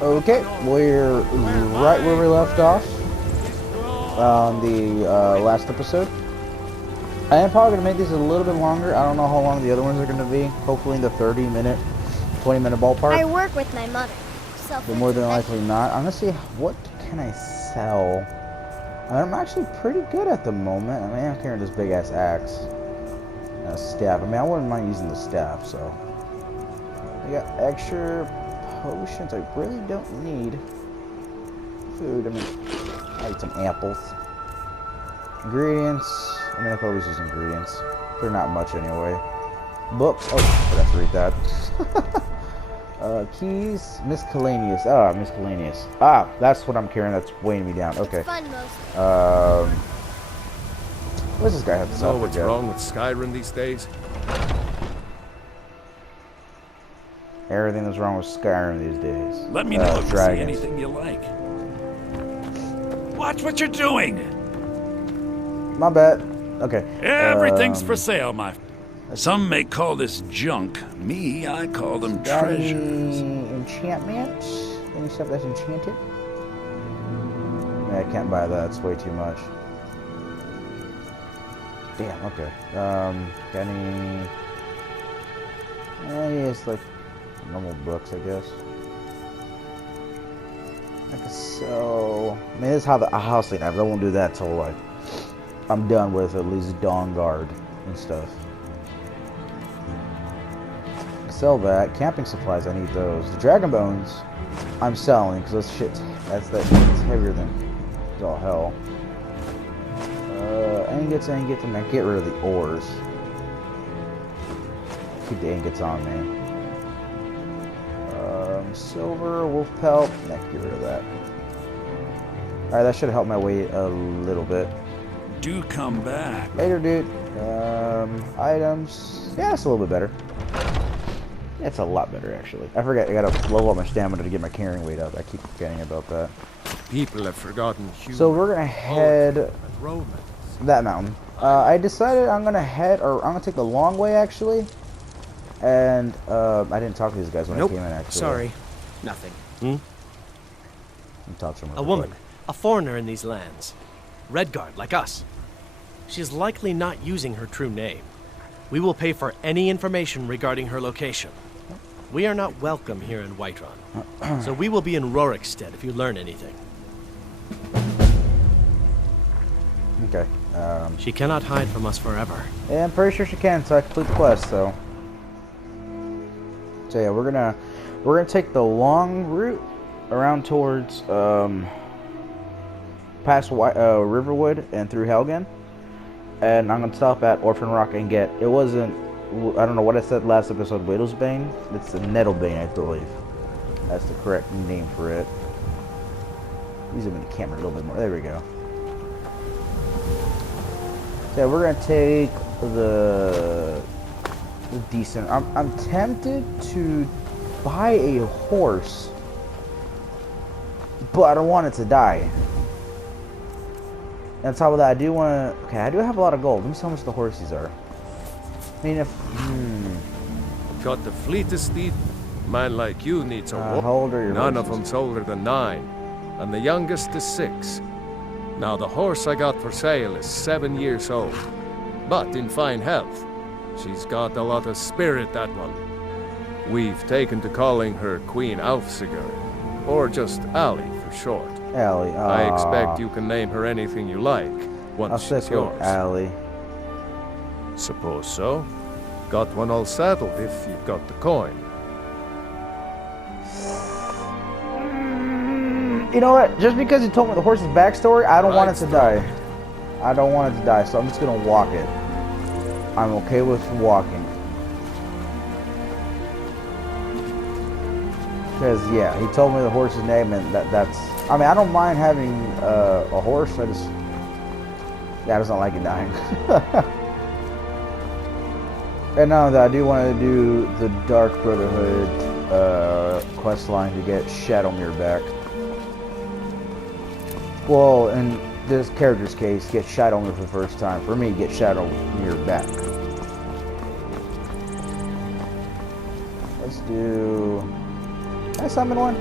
Okay, we're right where we left off on the last episode. I am probably going to make these a little bit longer. I don't know how long the other ones are going to be. Hopefully in the 30-minute, 20-minute ballpark. I work with my mother. But more than likely not. I'm going to see what can I sell. I'm actually pretty good at the moment. I mean, I'm carrying this big-ass axe. Staff. I mean, I wouldn't mind using the staff, so. I got extra potions. I really don't need food. I mean, I need some apples. Ingredients. I mean, I could always use ingredients. They're not much anyway. Books. Oh, I forgot to read that. Keys. Miscellaneous. Ah, miscellaneous. Ah, that's what I'm carrying. That's weighing me down. Okay. What does this guy have to say? You know what's wrong with Skyrim these days? Everything that's wrong with Skyrim these days. Let me know if you see anything you like. Watch what you're doing! My bad. Okay. Everything's for sale, my... Some may call this junk. Me, I call them treasures. Enchantment? Any stuff that's enchanted? I can't buy that. It's way too much. Damn, okay. Got any... it's like normal books, I guess. I can sell... I mean, this is how the house thing happens. I won't do that till, like, I'm done with at least Dawn Guard and stuff. Sell that. Camping supplies, I need those. The Dragon Bones, I'm selling, because those shit's... That's heavier than... It's all hell. Ingots, and I get rid of the ores. Keep the ingots on me. Silver, wolf pelt, I can get rid of that. Alright, that should help my weight a little bit. Do come back. Later, dude. Items. Yeah, it's a little bit better. It's a lot better, actually. I forget, I gotta level up my stamina to get my carrying weight up. I keep forgetting about that. People have forgotten humor. So we're gonna head that mountain. I decided I'm gonna head, or I'm gonna take the long way, actually. And I didn't talk to these guys when I came in, actually. Sorry. Nothing. Talk to them a woman. A foreigner in these lands. Redguard, like us. She is likely not using her true name. We will pay for any information regarding her location. We are not welcome here in Whiterun. So we will be in Rorikstead if you learn anything. Okay. She cannot hide from us forever. Yeah, I'm pretty sure she can, so I complete the quest, so. So yeah, we're gonna take the long route around towards past Riverwood and through Helgen, and I'm gonna stop at Orphan Rock and get. It wasn't. I don't know what I said last episode. Widowsbane. It's the Nettlebane, I believe. That's the correct name for it. Use it in the camera a little bit more. There we go. So we're gonna take the decent. I'm tempted to buy a horse, but I don't want it to die. And on top of that, I do want to. Okay, I do have a lot of gold. Let me see how much the horses are. I mean, if Got the fleetest steed. Man like you needs a how old are your None horses? of them's older than 9, and the youngest is 6. Now the horse I got for sale is 7 years old, but in fine health. She's got a lot of spirit, that one. We've taken to calling her Queen Alfsigur, or just Allie for short. Allie. I expect you can name her anything you like once she's yours. Allie. Suppose so. Got one all saddled if you've got the coin. You know what? Just because you told me the horse's backstory, I don't want it to die. I don't want it to die, so I'm just gonna walk it. I'm okay with walking. Because, yeah, he told me the horse's name, and that's... I mean, I don't mind having a horse, I just... Yeah, I just don't like it dying. And now that I do want to do the Dark Brotherhood quest line to get Shadowmere back. Well, in this character's case, get Shadowmere for the first time. For me, get Shadowmere back. Let's do... Can I summon one?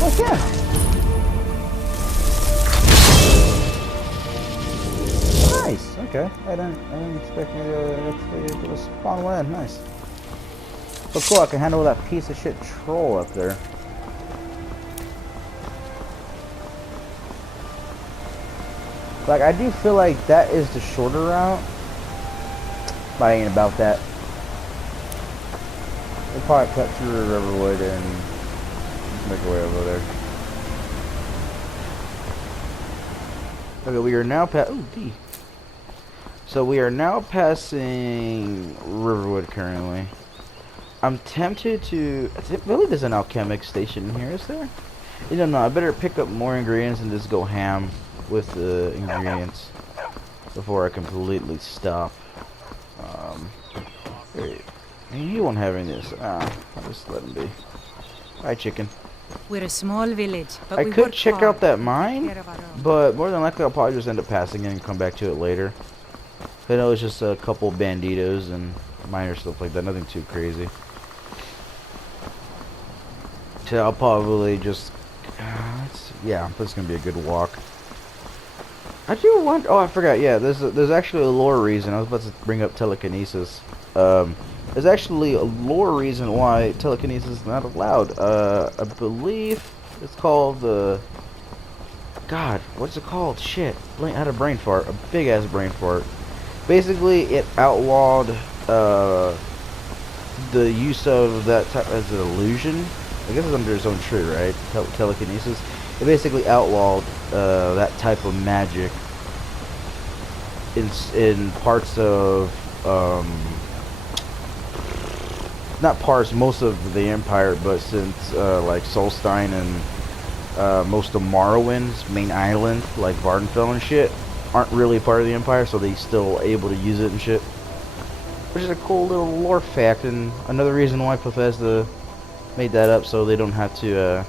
Oh, yeah. Nice. Okay. I didn't expect me to actually spawn one in. Nice. So cool. I can handle that piece of shit troll up there. Like, I do feel like that is the shorter route, but I ain't about that. We'll probably cut through Riverwood and make our way over there. Okay, we are now D. So we are now passing Riverwood currently. I'm tempted to. I believe there's an alchemic station in here, is there? You don't know. I better pick up more ingredients and just go ham with the ingredients before I completely stop. He won't have any of this. I'll just let him be. Bye, chicken. We're a small village, but I we could work check hard out that to mine, take care of our own. but more than likely I'll probably just end up passing it and come back to it later. I know it's just a couple banditos and minor stuff like that, nothing too crazy. So I'll probably just, yeah, this is gonna be a good walk. I do wonder. Oh, I forgot. Yeah, there's actually a lore reason. I was about to bring up telekinesis. There's actually a lore reason why telekinesis is not allowed. I believe it's called the. God, what's it called? Shit, I had a brain fart. A big ass brain fart. Basically, it outlawed the use of that type as an illusion. I guess it's under its own tree, right? Telekinesis. It basically outlawed that type of magic in parts of not parts, most of the Empire, but since like Solstein and most of Morrowind's main island, like Vardenfell and shit, aren't really part of the Empire, so they still able to use it and shit. Which is a cool little lore fact, and another reason why Bethesda made that up, so they don't have to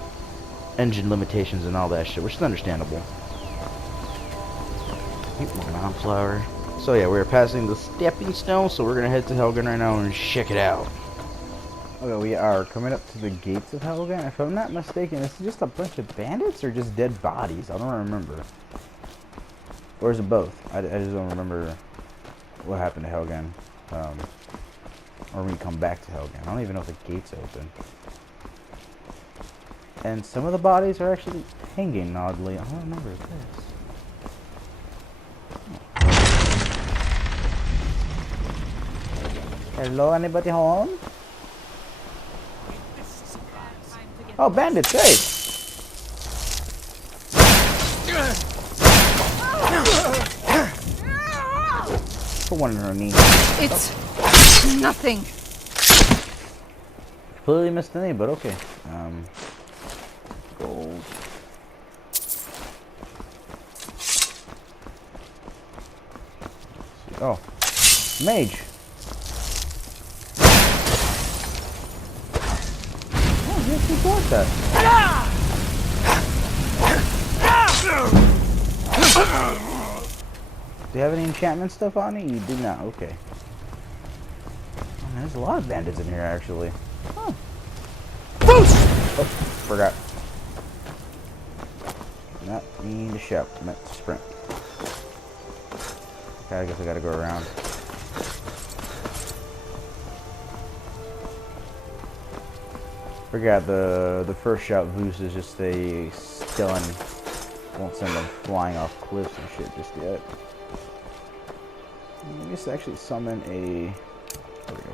engine limitations and all that shit, which is understandable. Flower. So yeah, we're passing the stepping stone, so we're gonna head to Helgen right now and check it out. Okay, we are coming up to the gates of Helgen. If I'm not mistaken, it's just a bunch of bandits or just dead bodies. I don't remember. Or is it both? I just don't remember what happened to Helgen. Or when we come back to Helgen. I don't even know if the gate's open. And some of the bodies are actually hanging oddly. All I remember is this. Hello, anybody home? Oh, bandits, hey! Put one on her knee. It's nothing. Completely missed the name, but okay. Gold. Oh, mage. Oh, yes, we got that. Do you have any enchantment stuff on it? You do not. Okay. Oh, man, there's a lot of bandits in here, actually. Huh. Oh, forgot. Not mean to shout. I meant to sprint. Okay, I guess I gotta go around. Forgot the first shout Voos is just a stun. Won't send them flying off cliffs and shit just yet. Let me just actually summon a. There we go.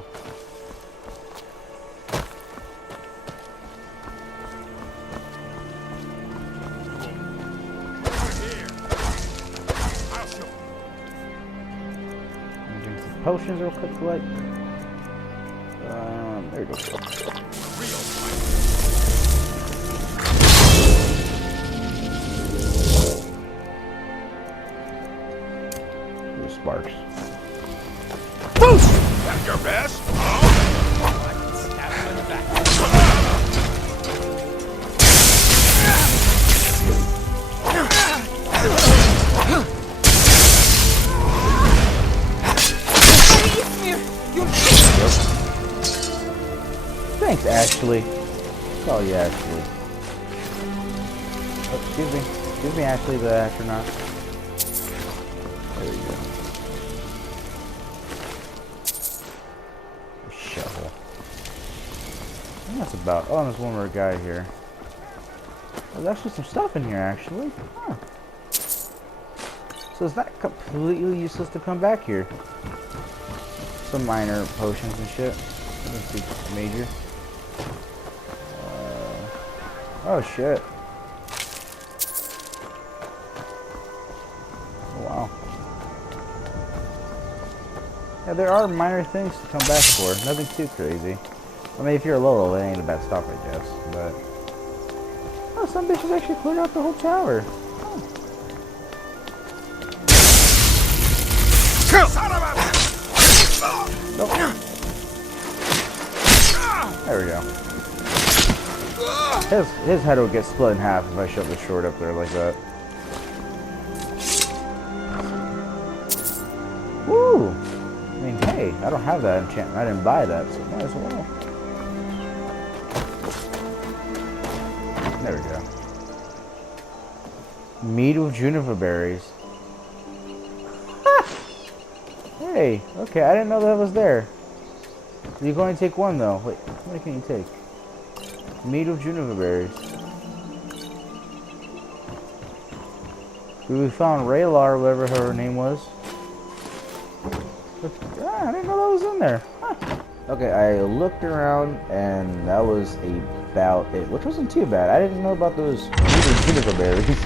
Drink some potions real quick, like. There we go. Sparks. That's your best? Thanks, Ashley. Oh yeah, Ashley. Oh, excuse me. Excuse me, Ashley, the astronaut. There we go. A shovel. I think that's about... Oh, there's one more guy here. There's actually some stuff in here, actually. Huh. So it's not completely useless to come back here. Some minor potions and shit. Nothing too major. Oh shit. Oh, wow. Yeah, there are minor things to come back for. Nothing too crazy. I mean, if you're low, it ain't a bad stop, I guess. But oh, some bitches actually cleared out the whole tower. Nope. There we go. His head would get split in half if I shoved the sword up there like that. Woo! I mean, hey, I don't have that enchantment. I didn't buy that, so might as well. There we go. Mead with juniper berries. Hey, okay, I didn't know that was there. You can only take one though. Wait, how many can you take? Mead of juniper berries. We found Raylar, whatever her name was. I didn't know that was in there. Huh. Okay, I looked around and that was about it, which wasn't too bad. I didn't know about those Mead of juniper berries.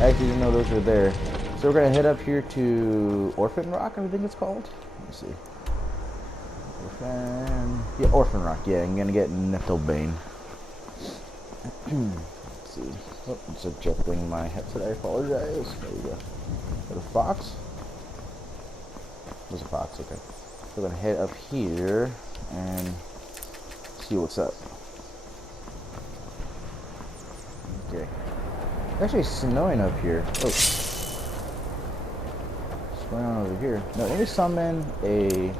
I actually didn't know those were there. So we're gonna head up here to Orphan Rock, I think it's called. Let me see. Orphan Rock. Yeah, I'm gonna get Nettlerbane. Let's see. Oh, it's adjusting my headset. I apologize. There we go. Is that a fox? There's a fox. Okay. So we're gonna head up here and see what's up. Okay. It's actually snowing up here. Oh. What's going on over here? No, let me summon a...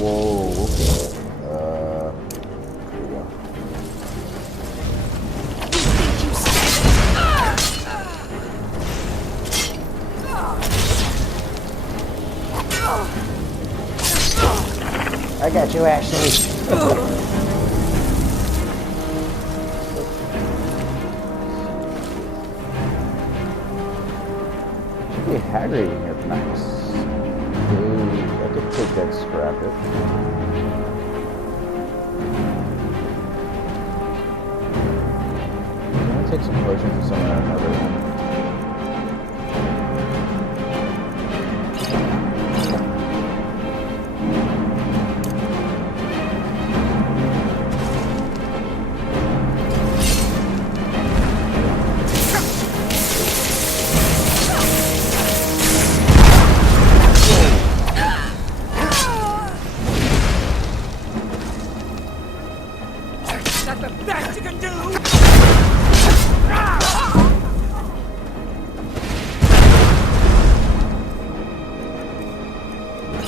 Whoa, okay. Here we go. I got you, Ashley. Should be Hagrid in here. Nice. I could take that, scrap it. I'm gonna take some potions from somewhere or another.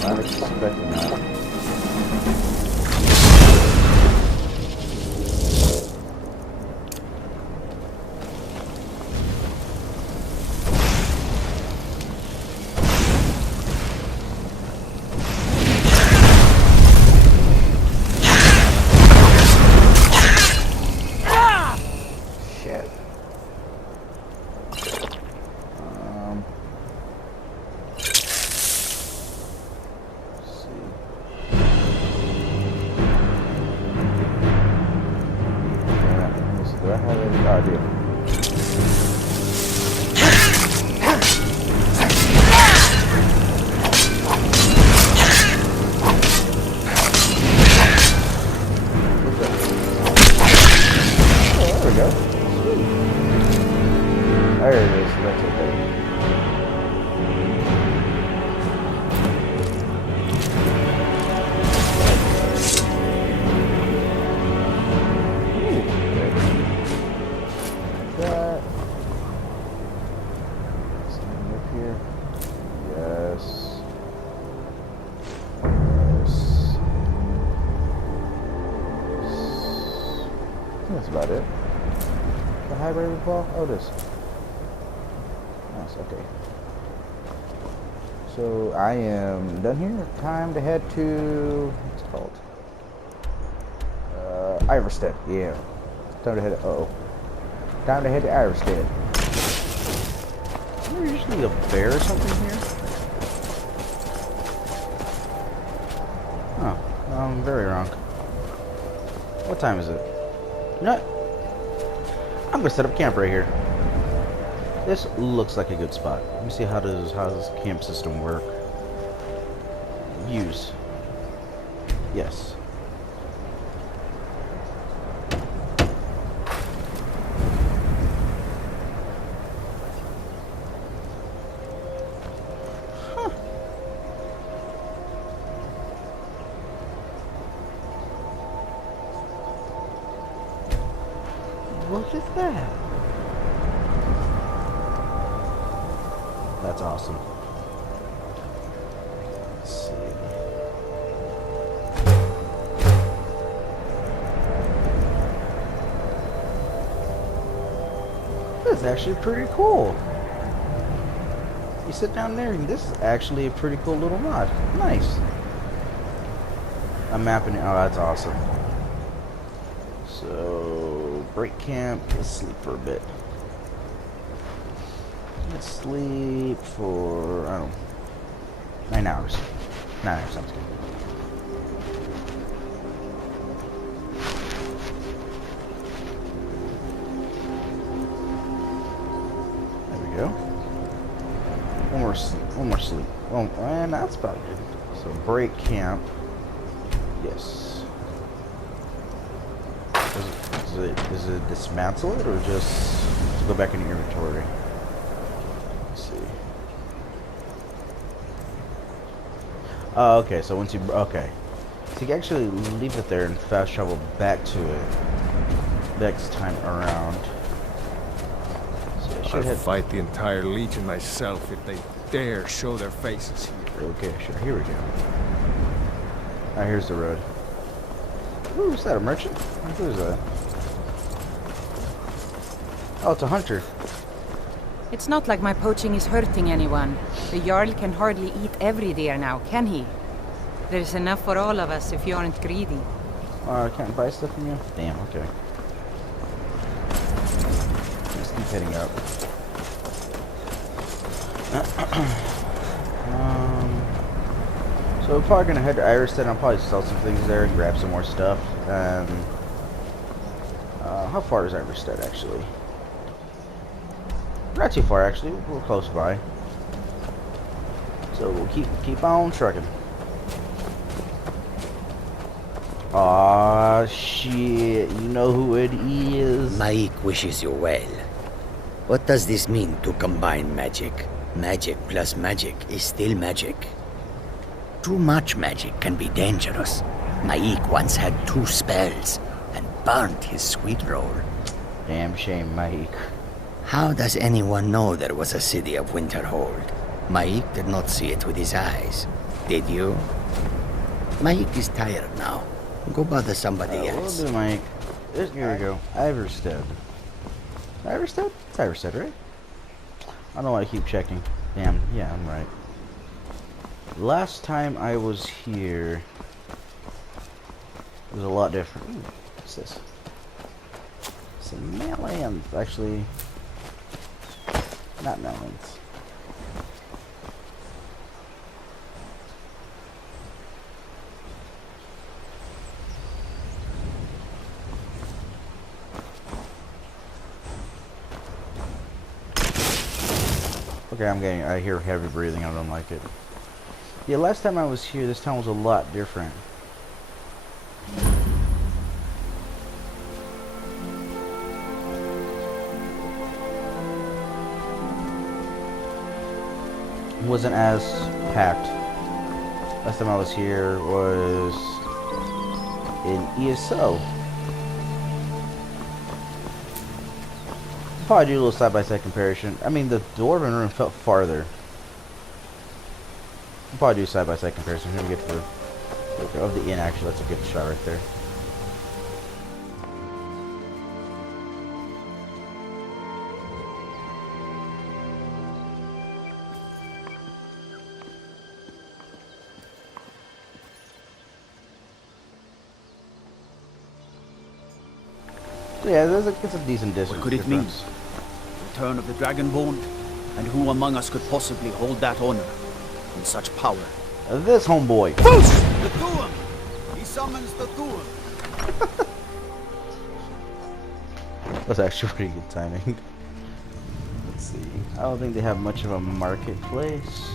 Not expecting that. Shit. Do I have any? Oh, I do. Oh, there we go. Sweet. There it is. That's okay. That's about it. The high bravery ball? Oh, it is. Nice, okay. So I am done here. Time to head to, what's it called? Iverstead, yeah. Time to head to, time to head to Iverstead. Isn't there usually a bear or something here? Oh, I'm very wrong. What time is it? You know what? I'm gonna set up camp right here. This looks like a good spot. Let me see how does this camp system work. Use. Yes. Huh. Look at that. That's awesome. Let's see. This is actually pretty cool. You sit down there and this is actually a pretty cool little mod. Nice. I'm mapping it. Oh, that's awesome. So, break camp. Let's sleep for a bit. Let's sleep for, I don't know, 9 hours. 9 hours sounds good. There we go. One more sleep. Oh, and that's about good. So break camp. Yes. Is it dismantle it or just go back in the inventory? Oh, okay, so once you, okay. So you can actually leave it there and fast travel back to it next time around. So I'll fight the entire Legion myself if they dare show their faces here. Okay, sure, here we go. Alright, here's the road. Ooh, is that a merchant? Who is that? Oh, it's a hunter. It's not like my poaching is hurting anyone. The Jarl can hardly eat every deer now, can he? There's enough for all of us if you aren't greedy. I can't buy stuff from you? Damn, okay. Just keep heading up. So we're probably gonna head to Iriston. I'll probably sell some things there and grab some more stuff. How far is Iverstead actually? Not too far actually. We're close by. So we'll keep on trucking. Aw, shit. You know who it is? Maik wishes you well. What does this mean to combine magic? Magic plus magic is still magic. Too much magic can be dangerous. Maik once had 2 spells and burnt his sweet roll. Damn shame, Mike. How does anyone know there was a city of Winterhold? Maik did not see it with his eyes. Did you? Maik is tired now. Go bother somebody else. We'll do, Mike. Here we go. Iverstead. Iverstead? It's Iverstead, right? I don't know why I keep checking. Damn, yeah, I'm right. Last time I was here, it was a lot different. Ooh, what's this? Some melons. Actually, not melons. Okay, I hear heavy breathing, I don't like it. Yeah, last time I was here, this town was a lot different. It wasn't as packed. Last time I was here was in ESO. Probably do a little side-by-side comparison. I mean, the dwarven room felt farther. I'll probably do side-by-side comparison. Here we get to the of the inn. Actually, that's a good shot right there. So yeah, it's a decent distance. What could it mean? difference. Return of the Dragonborn? And who among us could possibly hold that honor in such power? This homeboy. The Thuum! He summons the Thuum! That's actually pretty good timing. Let's see. I don't think they have much of a marketplace.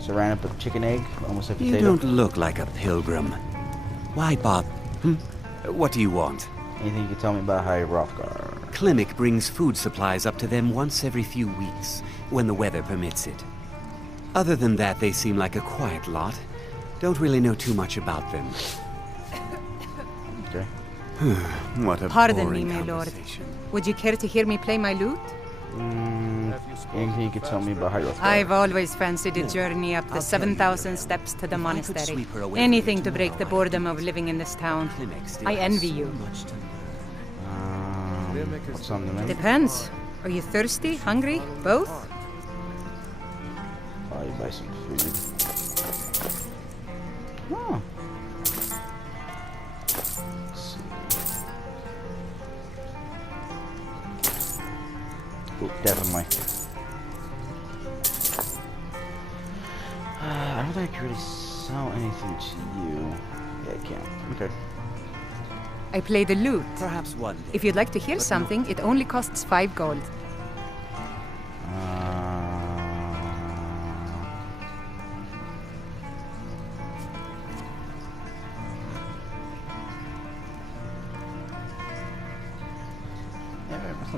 Surrounded with chicken egg, almost a potato. You don't look like a pilgrim. Why, Bob? What do you want? Anything you can tell me about Hrothgar? Klimek brings food supplies up to them once every few weeks, when the weather permits it. Other than that, they seem like a quiet lot. Don't really know too much about them. Okay. What a Pardon boring me, my lord. conversation. Would you care to hear me play my lute? Anything you can tell me about Hrothgar? I've always fancied a journey up the 7,000 steps to the monastery. sweep her away Anything from to you break the tomorrow, boredom of living in this town. Klimek still I has envy so you. much to learn. What's on the menu? Depends. Are you thirsty? Hungry? Both? Probably buy some food. Oh. Let's see. Oh, definitely. I don't think I can really sell anything to you. Yeah, I can. Okay. I play the lute. Perhaps one day. If you'd like to hear something, it only costs 5 gold.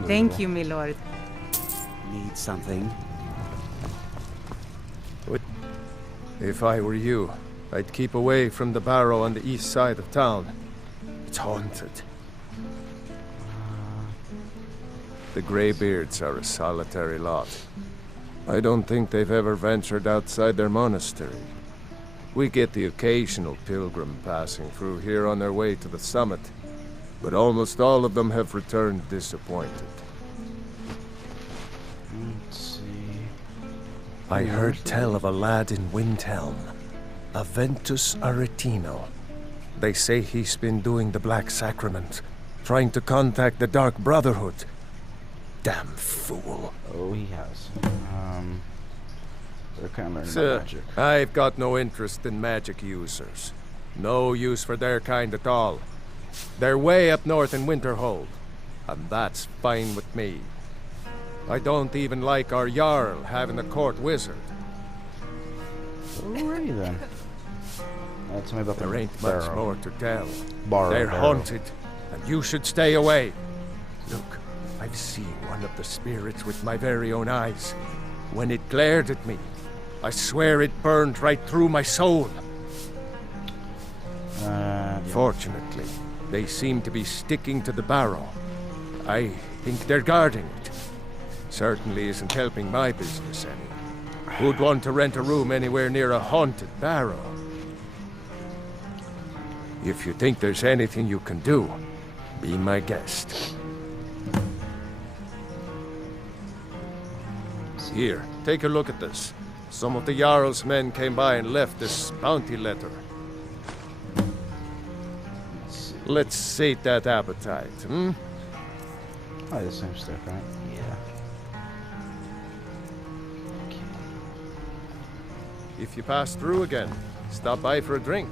Thank you, my lord. Need something? If I were you, I'd keep away from the barrow on the east side of town. It's haunted. The Greybeards are a solitary lot. I don't think they've ever ventured outside their monastery. We get the occasional pilgrim passing through here on their way to the summit, but almost all of them have returned disappointed. Let's see. I heard tell of a lad in Windhelm, Aventus Aretino. They say he's been doing the Black Sacrament, trying to contact the Dark Brotherhood. Damn fool. Oh, he has. They're kind of learning Sir, about magic. I've got no interest in magic users. No use for their kind at all. They're way up north in Winterhold, and that's fine with me. I don't even like our Jarl having a court wizard. Alrighty then. Tell me about the There ain't much barrow. more to tell. Barrow, They're barrow. haunted, and you should stay away. Look, I've seen one of the spirits with my very own eyes. When it glared at me, I swear it burned right through my soul. Fortunately, they seem to be sticking to the barrow. I think they're guarding it. Certainly isn't helping my business any. Who'd want to rent a room anywhere near a haunted barrow? If you think there's anything you can do, be my guest. Here, take a look at this. Some of the Jarl's men came by and left this bounty letter. Let's sate that appetite, hmm? Oh, the same stuff, right? Yeah. If you pass through again, stop by for a drink.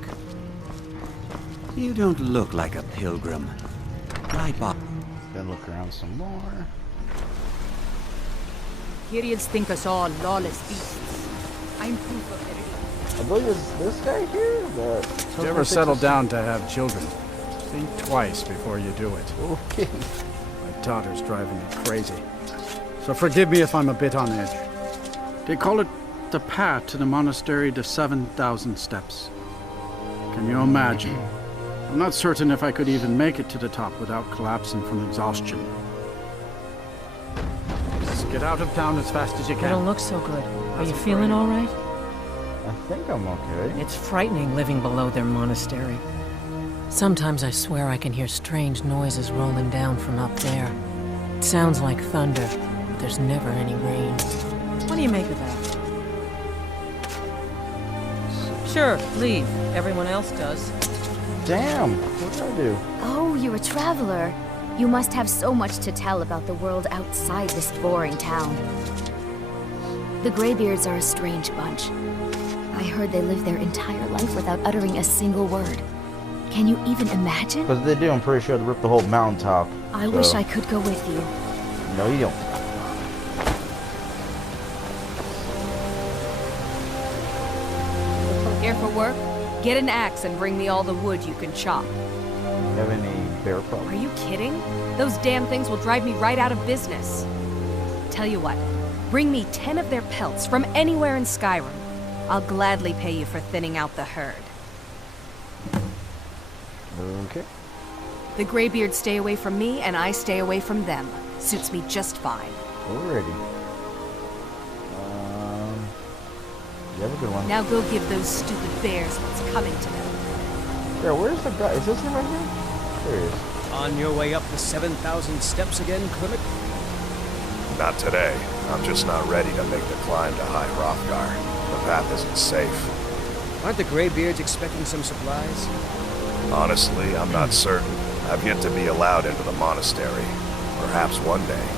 You don't look like a pilgrim. Why, Bob? Then look around some more. Kyriels think us all lawless beasts. I'm proof of their I believe it's this guy here. Did you ever settle down to have children? Think twice before you do it. Okay. My daughter's driving me crazy. So forgive me if I'm a bit on edge. They call it the path to the monastery to 7,000 steps. Can you imagine? I'm not certain if I could even make it to the top without collapsing from exhaustion. Just get out of town as fast as you You don't can. look so good. Are you feeling all right? I think I'm okay. It's frightening living below their monastery. Sometimes I swear I can hear strange noises rolling down from up there. It sounds like thunder, but there's never any rain. What do you make of that? Sure, leave. Everyone else does. damn. What did I do? Oh, you're a traveler. You must have so much to tell about the world outside this boring town. The Greybeards are a strange bunch. I heard they live their entire life without uttering a single word. Can you even imagine? Because they do, I'm pretty sure they ripped the whole mountaintop. I wish I could go with you. No, you don't. Here for work? Get an axe and bring me all the wood you can chop. You have any bear problems? Are you kidding? Those damn things will drive me right out of business. Tell you what, bring me 10 of their pelts from anywhere in Skyrim. I'll gladly pay you for thinning out the herd. Okay. The Greybeards stay away from me, and I stay away from them. Suits me just fine. Alrighty. You have a good one. Now go give those stupid bears what's coming to them. Yeah, where's the guy? Is this him right here? There he is. On your way up the 7,000 steps again, Clement? Not today. I'm just not ready to make the climb to High Hrothgar. The path isn't safe. Aren't the Greybeards expecting some supplies? Honestly, I'm not certain. I've yet to be allowed into the monastery. Perhaps one day.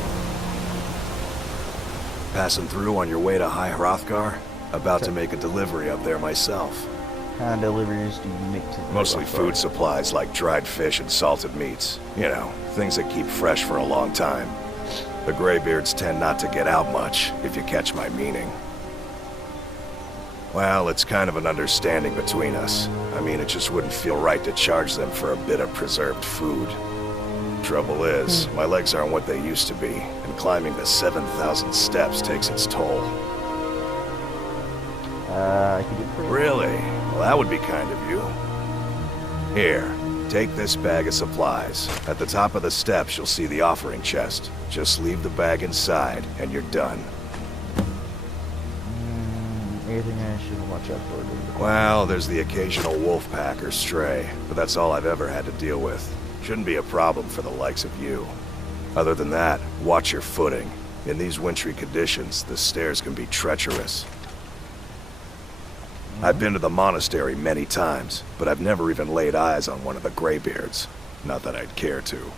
Passing through on your way to High Hrothgar? About to make a delivery up there myself. What kind of deliveries do you make to the Mostly food supplies like dried fish and salted meats. You know, things that keep fresh for a long time. The Greybeards tend not to get out much, if you catch my meaning. Well, it's kind of an understanding between us. I mean, it just wouldn't feel right to charge them for a bit of preserved food. Trouble is, my legs aren't what they used to be, and climbing the 7,000 steps takes its toll. I can do pretty. Really? Well, that would be kind of you. Here, take this bag of supplies. At the top of the steps, you'll see the offering chest. Just leave the bag inside, and you're done. Anything I should watch out for? Well, there's the occasional wolf pack or stray, but that's all I've ever had to deal with. Shouldn't be a problem for the likes of you. Other than that, watch your footing. In these wintry conditions, the stairs can be treacherous. I've been to the monastery many times, but I've never even laid eyes on one of the Greybeards. Not that I'd care to.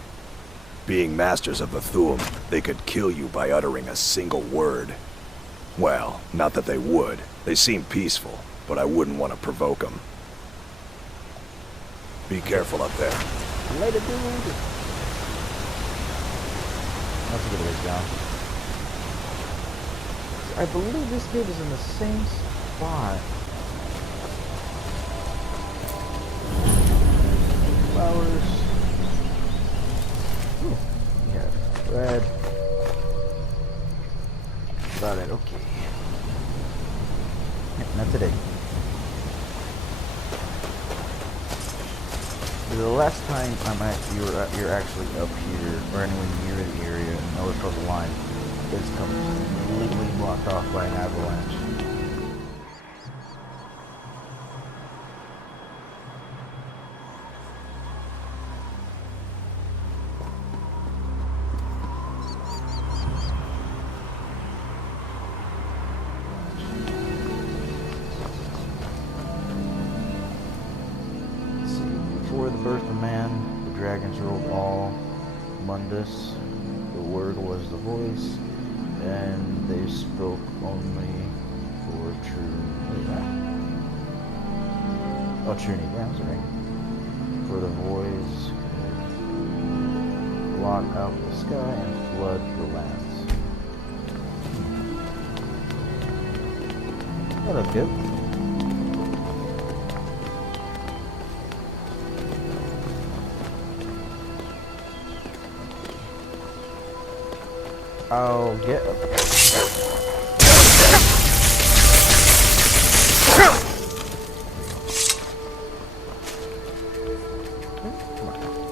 Being masters of the Thu'um, they could kill you by uttering a single word. Well, not that they would. They seem peaceful, but I wouldn't want to provoke them. Be careful up there. Later, dude. That's a good way down. I believe this dude is in the same spot. Flowers. Ooh, yeah, red. About it, okay. Not today. The last time you're actually up here or anywhere near the area and North Coastal Line is completely blocked off by an avalanche. Before the birth of man, the dragons ruled all Mundus. The word was the voice, and they spoke only for true. Oh, true need. Yeah, sorry. For the voice would blot out the sky and flood the lands. That looked good. I'll get up.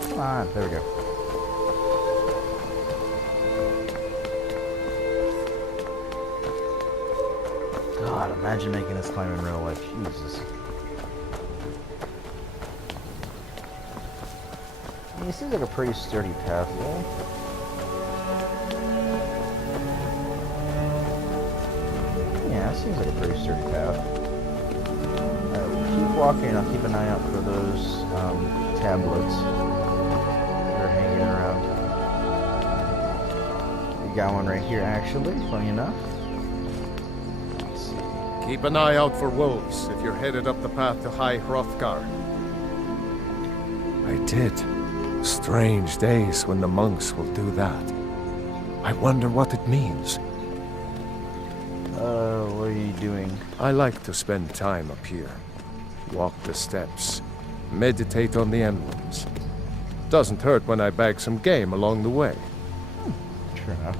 Come on, there we go. God, imagine making this climb in real life. Jesus. I mean, it seems like a pretty sturdy path, though. Yeah, it seems like a pretty sturdy path. Alright, we'll keep walking, I'll keep an eye out for those tablets that are hanging around. We got one right here, actually, funny enough. Let's see. Keep an eye out for wolves if you're headed up the path to High Hrothgar. I did. Strange days when the monks will do that. I wonder what it means. What are you doing? I like to spend time up here. Walk the steps. Meditate on the emblems. Doesn't hurt when I bag some game along the way. Sure enough.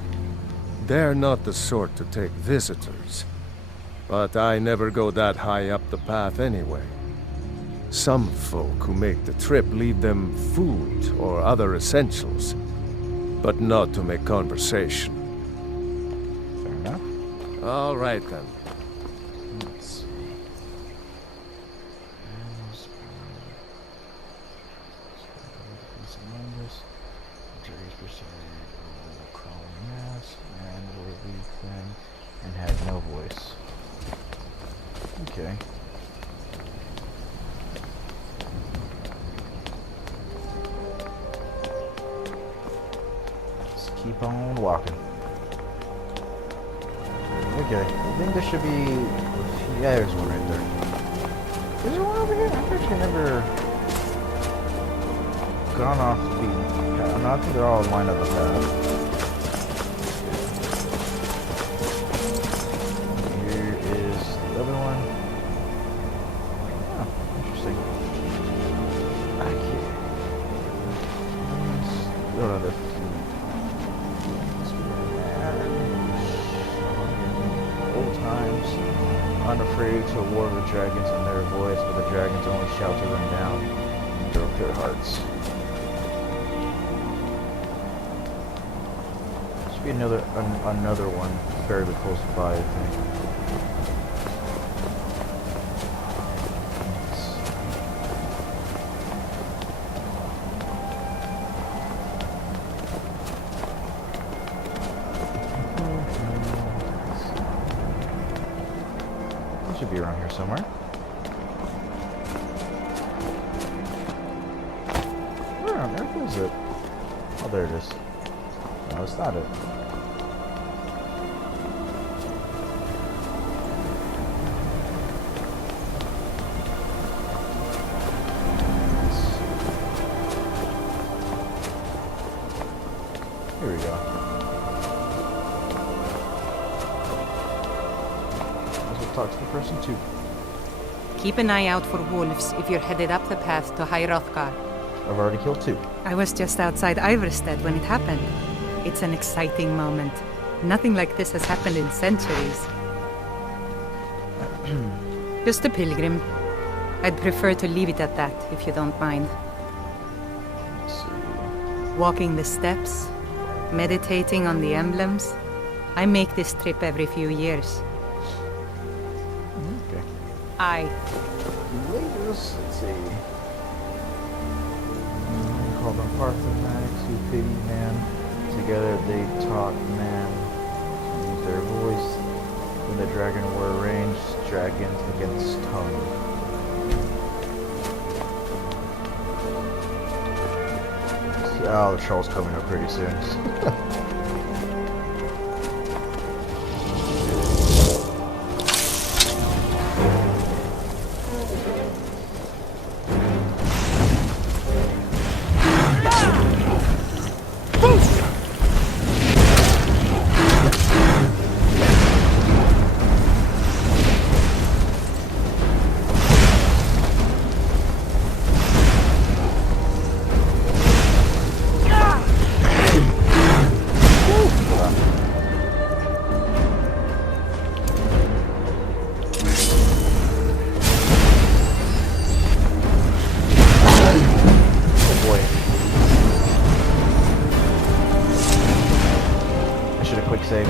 They're not the sort to take visitors. But I never go that high up the path anyway. Some folk who make the trip leave them food or other essentials, but not to make conversation. Fair enough. All right then. Let's see. And had no voice. Okay. Let's keep on walking. Okay, I think there should be... Yeah, there's one right there. Is there one over here? I've actually never gone off the beaten path. No, I think they're all lined up the path. Here is the other one. Oh, interesting. Okay. Let's go to the times, unafraid to war with dragons in their voice, but the dragons only shout to them down and broke their hearts. Should be another one fairly close by, I think. Should be around here somewhere. Where on earth is it? Oh, there it is. No, it's not it. Here we go. Talk to the person too. Keep an eye out for wolves if you're headed up the path to High Hrothgar. I've already killed 2. I was just outside Iverstead when it happened. It's an exciting moment. Nothing like this has happened in centuries. Just a pilgrim. I'd prefer to leave it at that, if you don't mind. Let's see. Walking the steps, meditating on the emblems. I make this trip every few years. Okay. Latest, let's see. Call them Parthenites who pity man. Together they taught man to use their voice. When the dragon were arranged, dragons against tongue. Oh, the troll's coming up pretty soon. Quick save.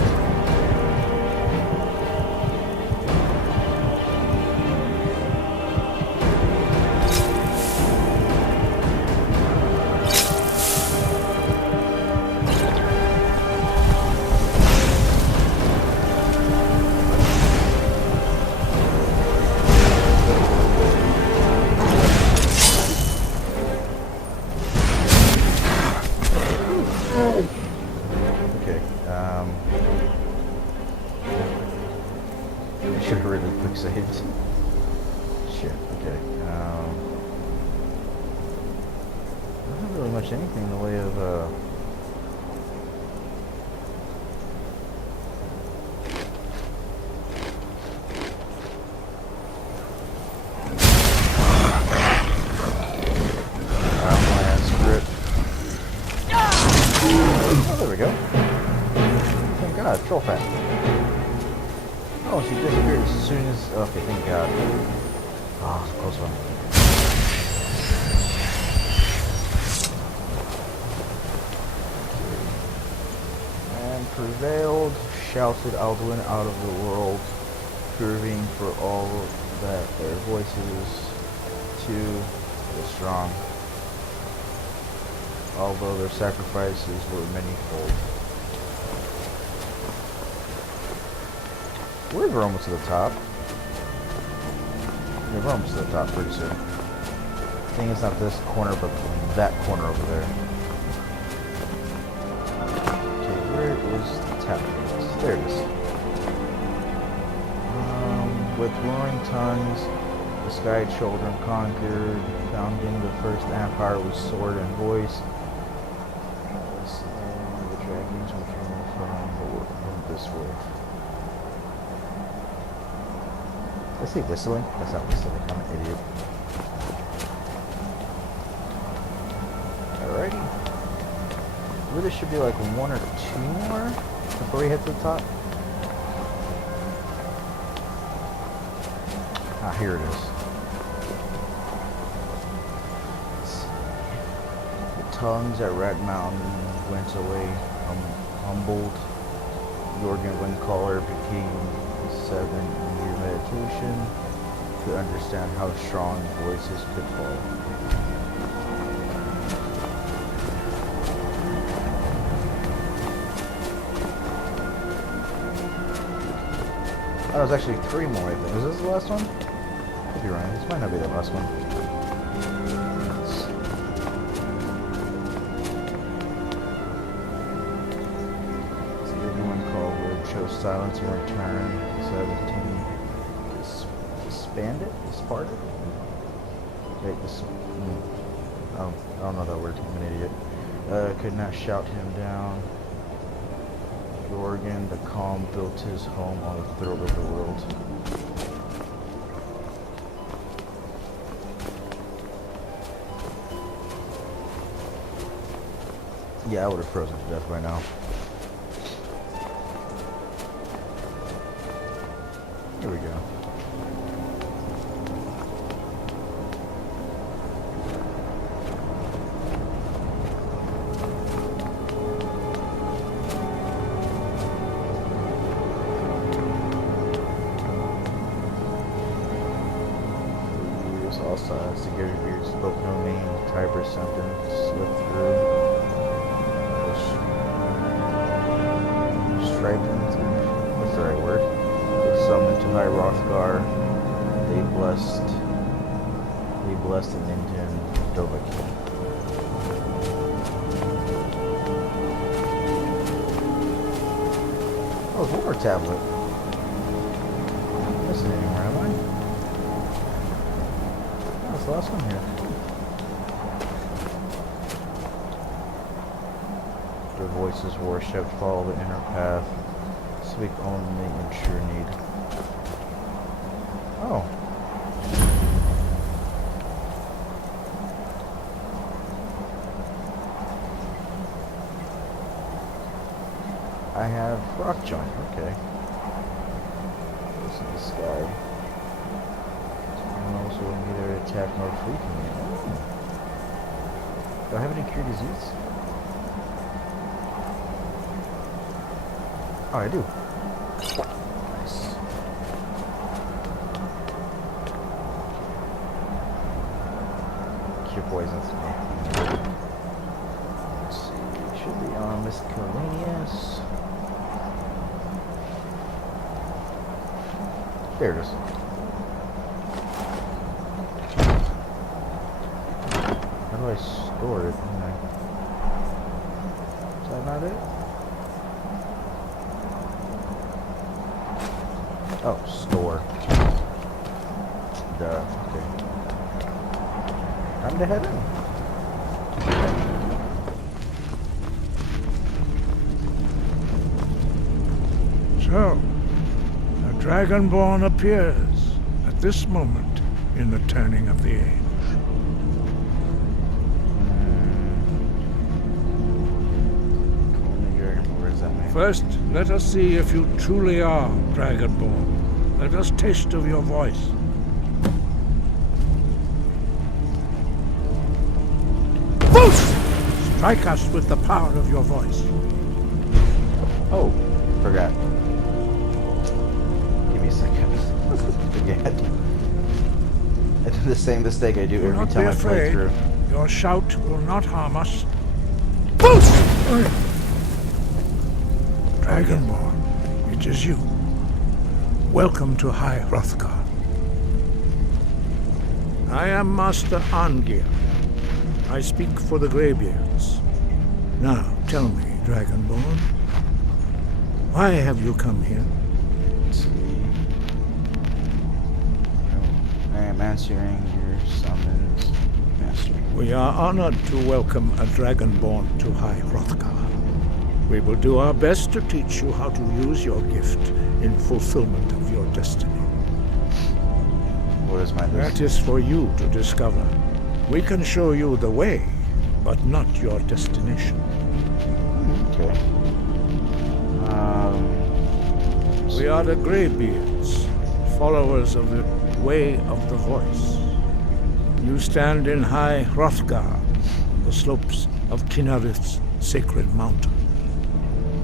much anything in the way of oh, there we go. Thank God, troll fat. Oh, she disappeared as soon as. Okay, thank God. Oh, it's a close one. And prevailed, shouted Alduin out of the world, proving for all that their voices too were strong, although their sacrifices were manyfold. We're almost to the top. Yeah, we're almost to the top pretty soon. I think it's not this corner, but that corner over there. Okay, where is the tap? There it is. With roaring tongues, the Sky Children conquered, founding the first empire with sword and voice. The dragons withdrew from this world. I say whistling. That's not whistling. I'm an idiot. Alrighty. Really should be like one or two more before we hit the top. Ah, here it is. The tongues at Red Mountain went away, humbled. Jorgen Windcaller became 7-year meditation to understand how strong voices could fall. Oh, there's actually 3 more, I think. Is this the last one? Could be right. This might not be the last one. So everyone called would show silence and return. 17. Disbanded? Disparted? Wait, oh, I don't know that word. I'm an idiot. Could not shout him down. Jorgen the Calm built his home on the throat of the world. Yeah, I would have frozen to death by now. Here we go. All sides, the Gary Beard spoke no name, Tiber sentence slipped through. Striping, what's the right word? Summoned to High Rothgar, they blessed an Indian Dovahkiin. Oh, it's one more tablet. That's not anymore, am I? That's the last one here. Their voices worship, follow the inner path, speak only in true need. Oh. I have rock jump, okay. This is the sky. Also neither attack nor flee from me. Oh. Do I have any cure disease? Oh, I do. Nice. Cure poisons. Let's see. Should be on Miscellaneous. There it is. How do I store it? Is that not it? Oh, store. Duh, okay. Time to head in. So, a Dragonborn appears at this moment in the turning of the age. First, let us see if you truly are Dragonborn. Let us taste of your voice. Boost! Strike us with the power of your voice. Oh, forgot. Give me a second. Forget. I do the same mistake I do every time I play through. Your shout will not harm us. Boost! Dragonborn, it is you. Welcome to High Hrothgar. I am Master Arngir. I speak for the Greybeards. Now, tell me, Dragonborn, why have you come here? Let's see. I am answering your summons. Mastering. We are honored to welcome a Dragonborn to High Hrothgar. We will do our best to teach you how to use your gift in fulfillment of your destiny. What is my destiny? That is for you to discover. We can show you the way, but not your destination. Okay. We are the Greybeards, followers of the Way of the Voice. You stand in High Hrothgar, on the slopes of Kinarith's sacred mountain.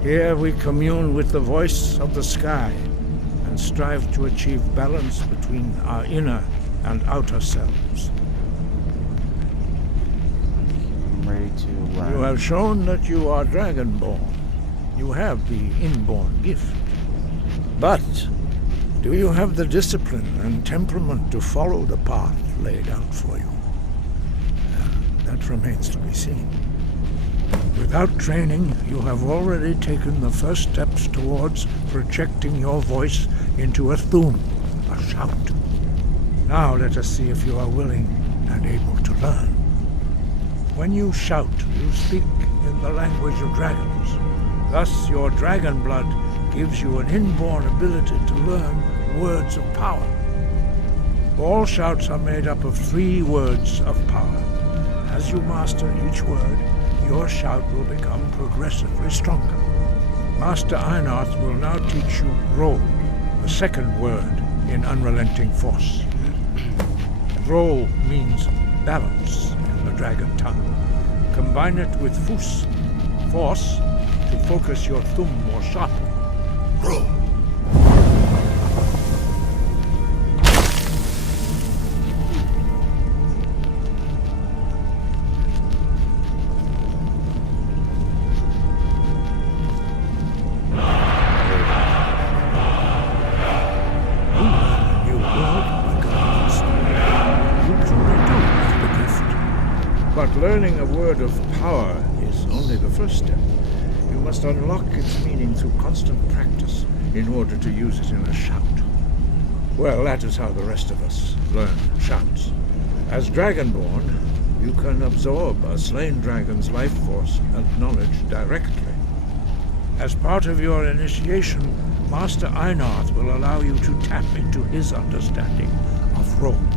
Here we commune with the voice of the sky and strive to achieve balance between our inner and outer selves. I'm ready to learn. You have shown that you are Dragonborn. You have the inborn gift. But do you have the discipline and temperament to follow the path laid out for you? That remains to be seen. Without training, you have already taken the first steps towards projecting your voice into a thum, a shout. Now let us see if you are willing and able to learn. When you shout, you speak in the language of dragons. Thus, your dragon blood gives you an inborn ability to learn words of power. All shouts are made up of 3 words of power. As you master each word, your shout will become progressively stronger. Master Einarth will now teach you Roll, the second word in Unrelenting Force. Roll means balance in the dragon tongue. Combine it with Fus, force, to focus your thumb more sharply. Roll. Learning a word of power is only the first step. You must unlock its meaning through constant practice in order to use it in a shout. Well, that is how the rest of us learn shouts. As Dragonborn, you can absorb a slain dragon's life force and knowledge directly. As part of your initiation, Master Einarth will allow you to tap into his understanding of Rome.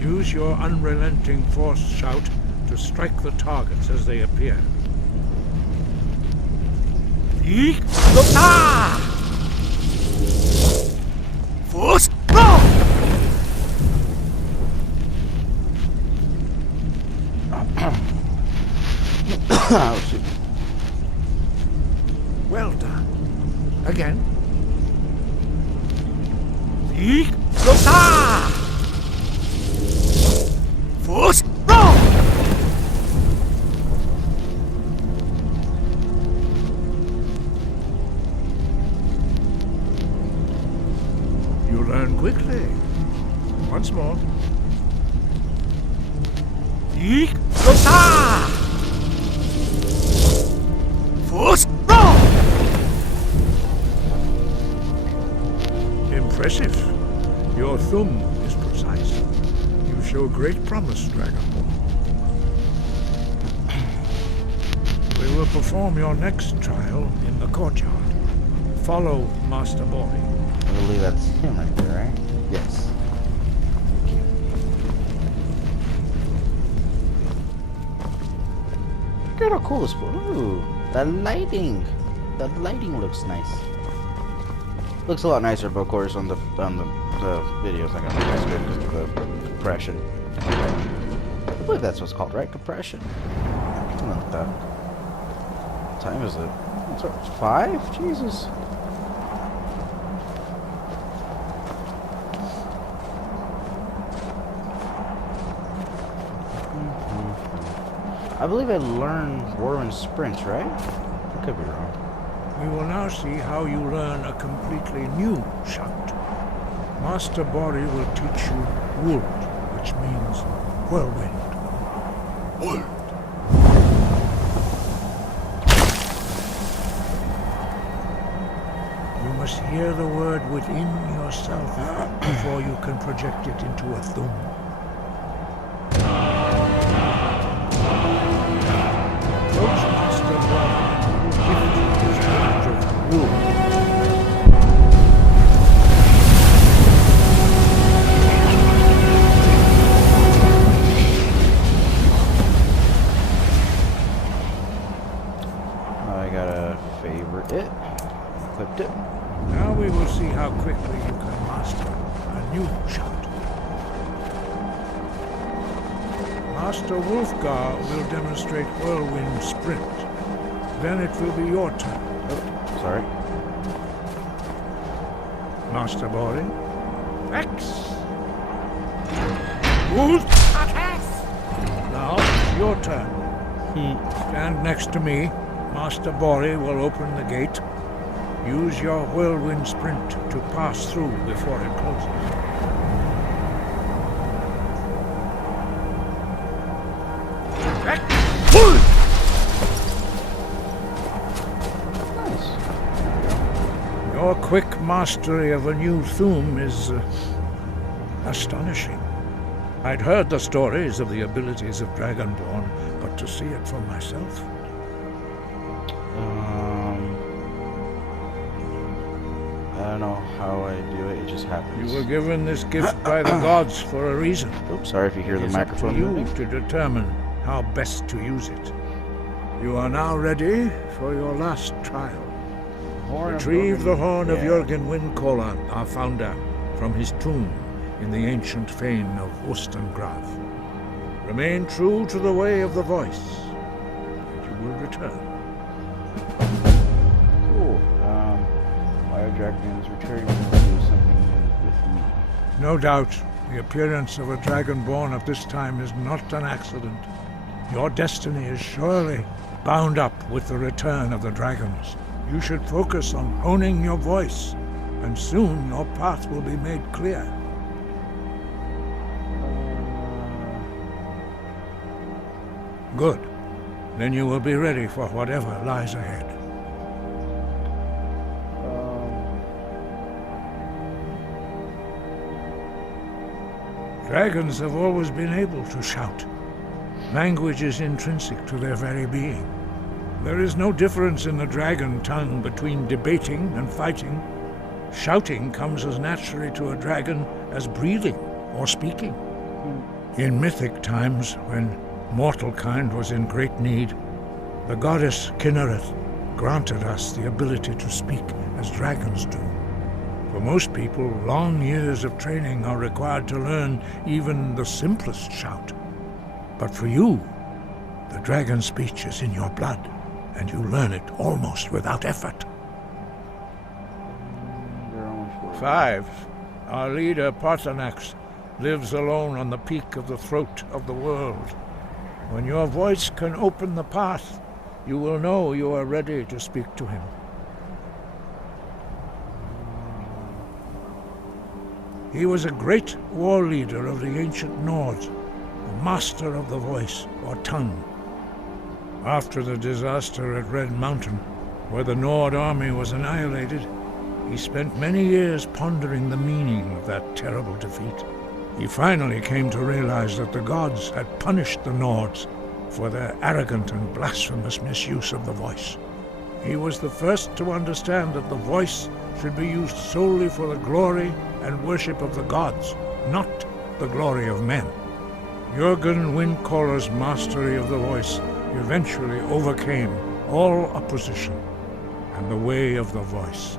Use your unrelenting force shout to strike the targets as they appear. Force! Well done. Again. Force! Roll! You learn quickly. Once more. Impressive. Your thumb is precise. You show great promise, Dragonborn. We will perform your next trial in the courtyard. Follow Master Bori. I believe that's him right there, right? Yes. Look at how cool this was. Ooh, the lighting. The lighting looks nice. Looks a lot nicer, but of course on the videos I got this good because of the compression. I believe that's what's called, right? Compression. Something like that. What time is it? It's 5? Jesus. I believe I learned whirlwind sprints, right? I could be wrong. We will now see how you learn a completely new shout. Master Bori will teach you Wuld, which means whirlwind. Wuld. You must hear the word within yourself before you can project it into a thum. Approach Master Bori and he will gift his range of Wuld. Clipped it. Now we will see how quickly you can master a new shout. Master Wolfgar will demonstrate whirlwind sprint. Then it will be your turn. Oh, sorry. Master Bori. X. Wolf. Now it's your turn. Stand next to me. Master Bori will open the gate. Use your whirlwind sprint to pass through before it closes. Nice. Your quick mastery of a new thum is astonishing. I'd heard the stories of the abilities of Dragonborn, but to see it for myself. I don't know how I do it, it just happens. You were given this gift by the gods for a reason. Oops, sorry if you hear the microphone moving. It is up to you to determine how best to use it. You are now ready for your last trial. Retrieve the horn of Jürgen Windkolan, our founder, from his tomb in the ancient fane of Ostengrav. Remain true to the way of the voice, and you will return. Dragons returning to do something with me. No doubt, the appearance of a Dragonborn at this time is not an accident. Your destiny is surely bound up with the return of the dragons. You should focus on honing your voice, and soon your path will be made clear. Good. Then you will be ready for whatever lies ahead. Dragons have always been able to shout. Language is intrinsic to their very being. There is no difference in the dragon tongue between debating and fighting. Shouting comes as naturally to a dragon as breathing or speaking. In mythic times, when mortal kind was in great need, the goddess Kinnereth granted us the ability to speak as dragons do. For most people, long years of training are required to learn even the simplest shout. But for you, the dragon speech is in your blood, and you learn it almost without effort. 5. Our leader, Parthenax, lives alone on the peak of the throat of the world. When your voice can open the path, you will know you are ready to speak to him. He was a great war leader of the ancient Nords, a Master of the Voice, or Tongue. After the disaster at Red Mountain, where the Nord army was annihilated, he spent many years pondering the meaning of that terrible defeat. He finally came to realize that the gods had punished the Nords for their arrogant and blasphemous misuse of the voice. He was the first to understand that the voice should be used solely for the glory and worship of the gods, not the glory of men. Jürgen Windcaller's mastery of the voice eventually overcame all opposition, and the way of the voice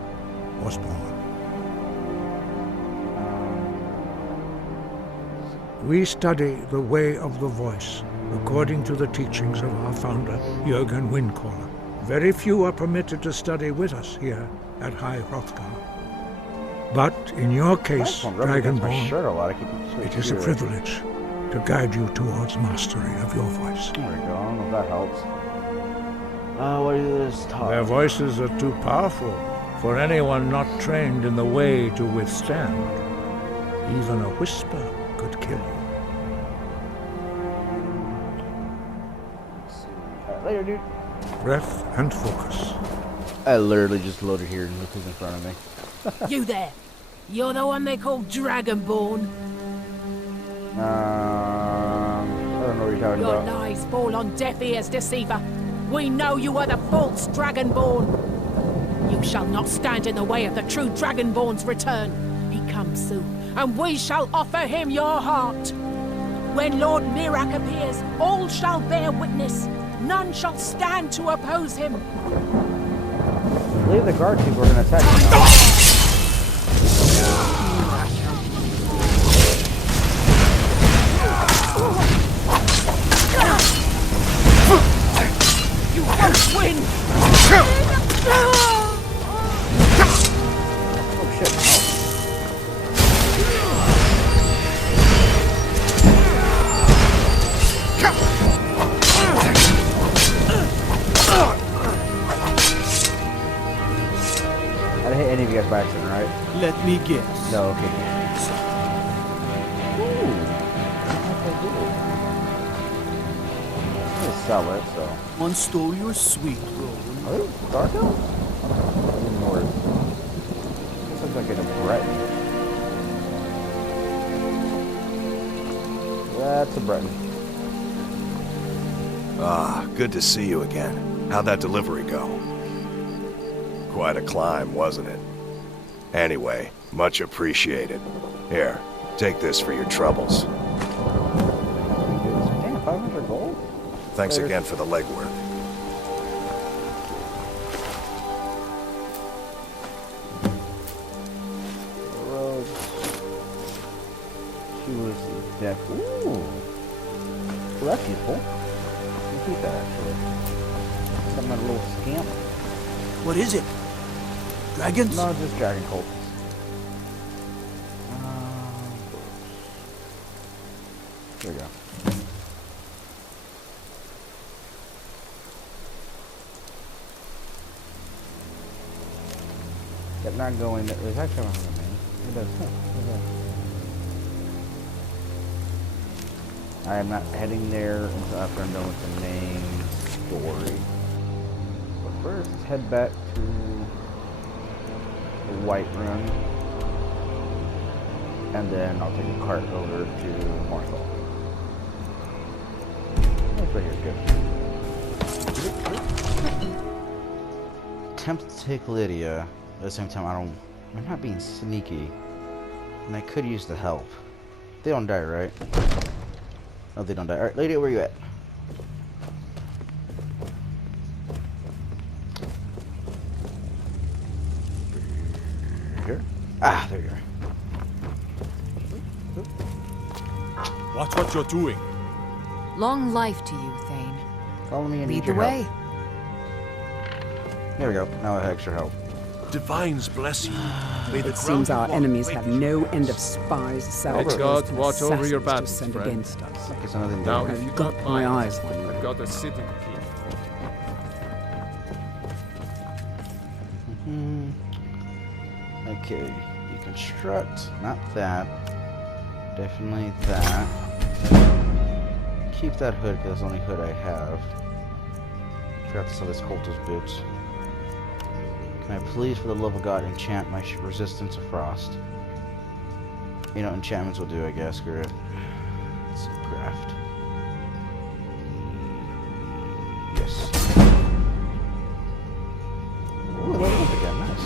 was born. We study the way of the voice according to the teachings of our founder, Jürgen Windcaller. Very few are permitted to study with us here at High Hrothgar. But in your case, Dragonborn, it is a privilege to guide you towards mastery of your voice. There we go. I don't know if that helps. What is this talk? Their voices are too powerful for anyone not trained in the way to withstand. Even a whisper could kill you. Later, dude. Breath and focus. I literally just loaded here and look who's in front of me. You there. You're the one they call Dragonborn. I don't know what you're talking Your about. lies fall on deaf ears, deceiver. We know you are the false Dragonborn. You shall not stand in the way of the true Dragonborn's return. He comes soon, and we shall offer him your heart. When Lord Mirak appears, all shall bear witness. None shall stand to oppose him. Leave the guard people are going to attack you now. You won't win! Oh shit. I didn't hit any of you guys by accident, right? Let me guess. No, okay. Ooh. I'm gonna sell it, so. One stole your sweet roll. Oh, Dark Elf? North. This looks like a Breton. That's a Breton. Ah, good to see you again. How'd that delivery go? Quite a climb, wasn't it? Anyway, much appreciated. Here, take this for your troubles. Damn, 500 gold? Thanks again for the legwork. Road. She was deck. Ooh. Well, that's useful. You can keep that, actually. Some little scamp. What is it? Dragons? No, just dragon cults. There we go. Yep, not going there. There's actually one on the main. It does. I am not heading there until after I'm done with the main story. But first, let's head back to the White Run. And then I'll take a cart over to Marthal. That's right here, good. Attempt to take Lydia. At the same time, I'm not being sneaky. And I could use the help. They don't die, right? No, they don't die. Alright, Lydia, where you at? Here? Ah, there you are. Watch what you're doing. Long life to you, Thane. Follow me and Lead need the your way. There we go. Now I have extra help. Divines bless you. May the It seems our enemies have no end of spies, saboteurs, God and watch over your assassins to battles, send friend. against us. Now, if I've you got don't my mind, eyes on you. I've got a city to keep. Okay, deconstruct. Not that. Definitely that. keep that hood because that's the only hood I have. Forgot to sell this cultist boots. Can I please, for the love of God, enchant my resistance to frost? You know, enchantments will do, I guess. Screw it. Let's see, craft. Yes. Ooh, level up again. Nice.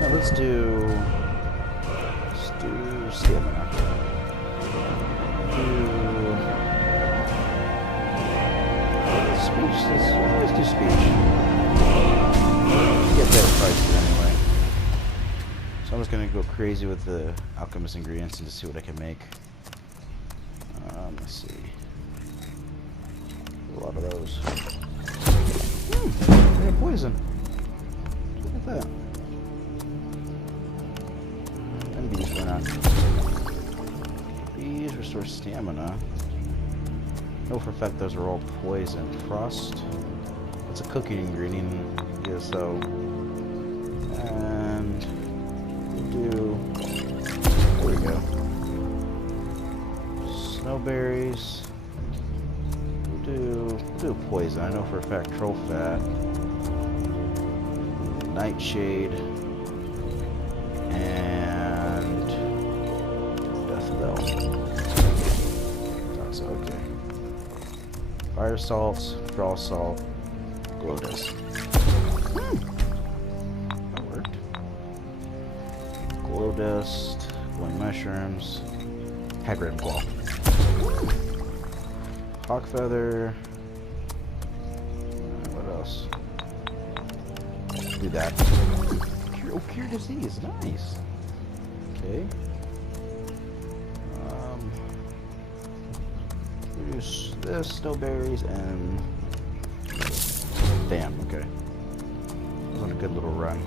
Now let's do stamina. Speech. Let's do speech. Get better prices anyway. So I'm just gonna go crazy with the alchemist ingredients and just see what I can make. Let's see. A lot of those. They have poison. Look at that. And bees, why not? Bees restore stamina. No, for a fact those are all poison. Frost. It's a cooking ingredient. Yeah, so. And we'll do. There we go. Snowberries. We'll do poison. I know for a fact troll fat. Nightshade. And death bell. That's okay. Fire salts, draw salt, glow dust. That worked. Glow dust, glowing mushrooms, hagrid claw. Hawk feather. What else? Do that. Cure disease, nice. Okay. Use this, snowberries, and damn, okay. I was on a good little run.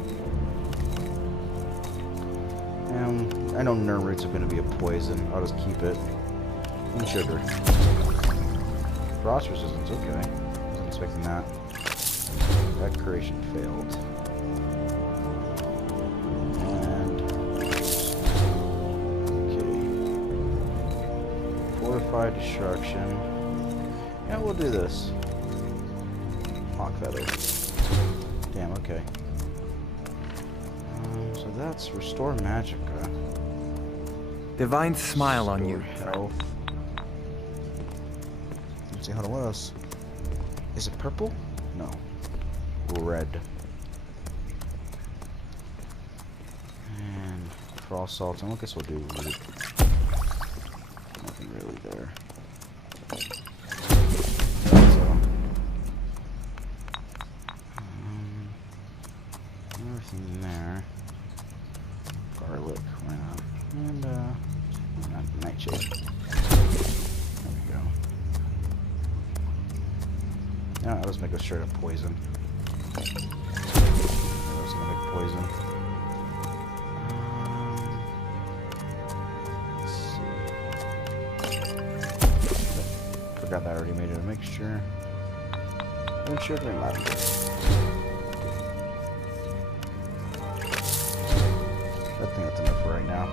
I know nerm roots are going to be a poison. I'll just keep it. And sugar. Frost resistance, okay. Wasn't expecting that. That creation failed. And okay. Fortified destruction. Yeah, we'll do this. Hawk feather. Damn, okay. So that's restore magicka. Divine smile on you. Health. Let's see, hold on, what else? Is it purple? No. Red. And frost salt. I guess we'll do root. Nothing really there. Everything in there. Garlic, why not? And nightshade. There we go. Now let's make a straight up poison. I was gonna make poison. Let's see. Forgot that I already made it a mixture. And sugar and lavender. I think that's enough for right now.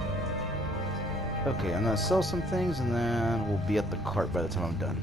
Okay, I'm gonna sell some things and then we'll be at the cart by the time I'm done.